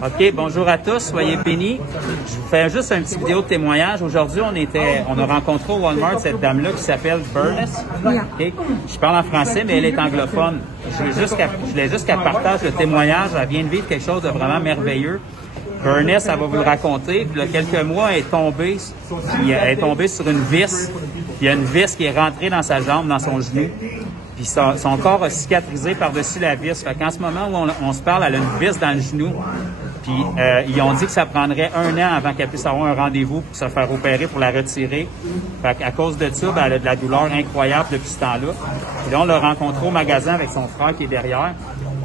OK, bonjour à tous, soyez bénis. Je vous fais juste un petit vidéo de témoignage. Aujourd'hui, on a rencontré au Walmart cette dame-là qui s'appelle Bernice. Okay. Je parle en français, mais elle est anglophone. Je voulais juste qu'elle partage le témoignage. Elle vient de vivre quelque chose de vraiment merveilleux. Bernice, elle va vous le raconter. Puis, il y a quelques mois, elle est tombée sur une vis. Il y a une vis qui est rentrée dans sa jambe, dans son genou. Puis son corps a cicatrisé par-dessus la vis. Fait qu'en ce moment où on se parle, elle a une vis dans le genou. Puis ils ont dit que ça prendrait 1 an avant qu'elle puisse avoir un rendez-vous pour se faire opérer, pour la retirer. Fait qu'à cause de ça, ben, elle a de la douleur incroyable depuis ce temps-là. Puis là, on l'a rencontrée au magasin avec son frère qui est derrière.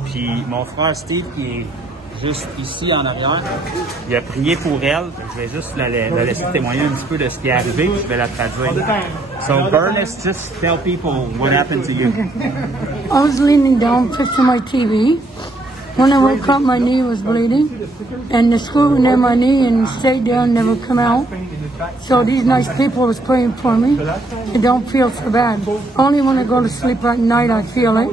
Puis mon frère Steve, qui est juste ici en arrière, il a prié pour elle. Je vais juste la laisser témoigner un petit peu de ce qui est arrivé, puis je vais la traduire. So, Bernice, just tell people what happened to you. I was leaning down fixing my TV. When I woke up, my knee was bleeding, and the screw went in my knee and stayed there and never come out. So these nice people was praying for me. It don't feel so bad. Only when I go to sleep at night I feel it.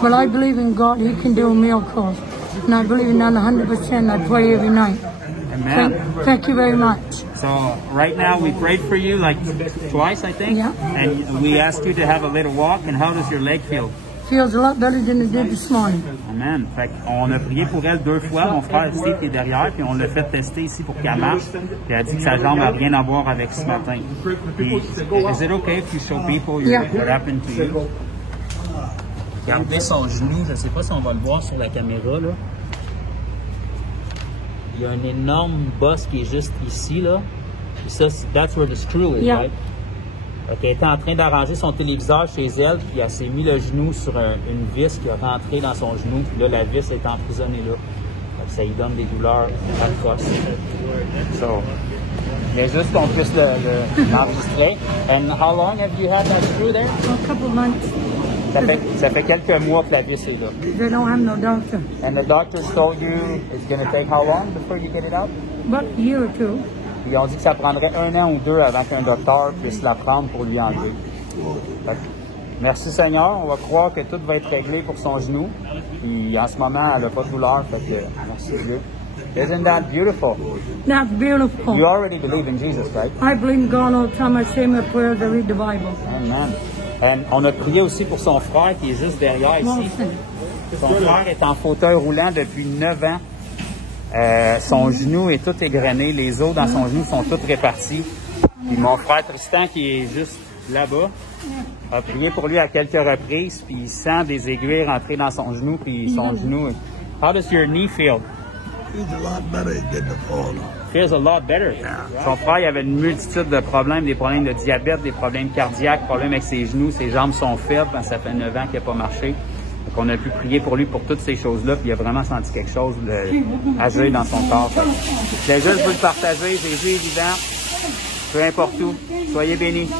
But I believe in God. He can do miracles. And I believe in that 100%. I pray every night. Amen. Thank you very much. So right now we prayed for you like twice, I think. Yeah. And we asked you to have a little walk. And how does your leg feel? Feels a lot better than it did this morning. Amen. Fait qu'on a prié pour elle 2 fois. Mon frère Steve qui est derrière, puis on l'a fait tester ici pour qu'elle marche. Puis elle a dit que sa jambe n'a rien à voir avec ce matin. Puis, is it okay if you show people what happened to you? Regardez son genou. Je ne sais pas si on va le voir sur la caméra, là. Il y a un énorme boss qui est juste ici, là. Et ça, that's where the screw is, right? Elle était en train d'arranger son téléviseur chez elle, puis elle s'est mis le genou sur une vis qui a rentré dans son genou, puis là, la vis est emprisonnée là. Donc, ça lui donne des douleurs atroces. So, il faut juste qu'on puisse l'enregistrer. And how long have you had that screw there? A couple of months. Ça fait quelques mois que la vis est là. They don't have no doctor. And the doctors told you it's going to take how long before you get it out? About a year or two. Ils ont dit que ça prendrait 1 an ou 2 avant qu'un docteur puisse la prendre pour lui enlever. Fait que, merci Seigneur, on va croire que tout va être réglé pour son genou. Puis en ce moment, elle n'a pas de douleur, fait que merci Dieu. Isn't that beautiful? That's beautiful. You already believe in Jesus, right? I believe in God all the time. I say my prayers, I read the Bible. Amen. And on a prié aussi pour son frère qui est juste derrière ici. Son frère est en fauteuil roulant depuis 9 ans. Son genou est tout égrené, les os dans son genou sont toutes répartis. Puis mon frère Tristan, qui est juste là-bas, a prié pour lui à quelques reprises, puis il sent des aiguilles rentrer dans son genou, puis son genou... How does your knee feel? Feels a lot better than before. Feels a lot better. Son frère, il avait une multitude de problèmes, des problèmes de diabète, des problèmes cardiaques, problèmes avec ses genoux, ses jambes sont faibles, parce que ça fait 9 ans qu'il n'a pas marché. Donc, on a pu prier pour lui pour toutes ces choses-là, puis il a vraiment senti quelque chose agir dans son corps. Je voulais juste vous le partager, Jésus est vivant, peu importe où. Soyez bénis.